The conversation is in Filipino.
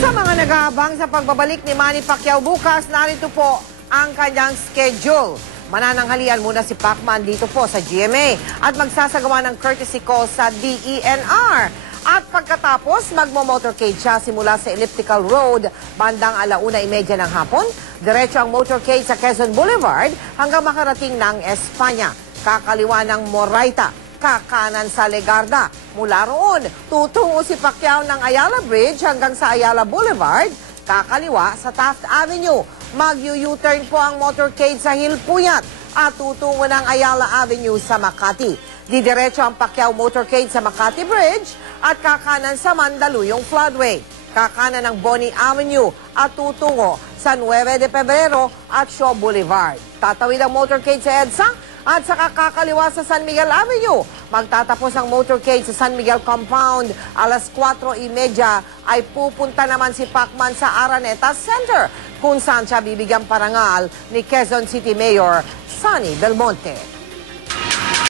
Sa mga nag-aabang sa pagbabalik ni Manny Pacquiao bukas, narito po ang kanyang schedule. Manananghalian muna si Pacman dito po sa GMA at magsasagawa ng courtesy call sa DENR. At pagkatapos, magmo-motorcade siya simula sa Elliptical Road bandang alauna imedya ng hapon. Diretso ang motorcade sa Quezon Boulevard hanggang makarating ng Espanya. Kakaliwa ng Moraita kakanan sa Legarda. Mula roon, tutungo si Pacquiao ng Ayala Bridge hanggang sa Ayala Boulevard, kakaliwa sa Taft Avenue. Mag-U-turn po ang motorcade sa Hilpuyat at tutungo ng Ayala Avenue sa Makati. Didiretso ang Pacquiao Motorcade sa Makati Bridge at kakanan sa Mandaluyong Floodway. Kakanan ng Bonnie Avenue at tutungo sa 9 de Pebrero at Shaw Boulevard. Tatawid ang motorcade sa EDSA at saka kakaliwa sa San Miguel Avenue. Magtatapos ang motorcade sa San Miguel Compound. Alas 4.30 ay pupunta naman si Pacman sa Araneta Center kung saan siya bibigyan parangal ni Quezon City Mayor Sunny Belmonte.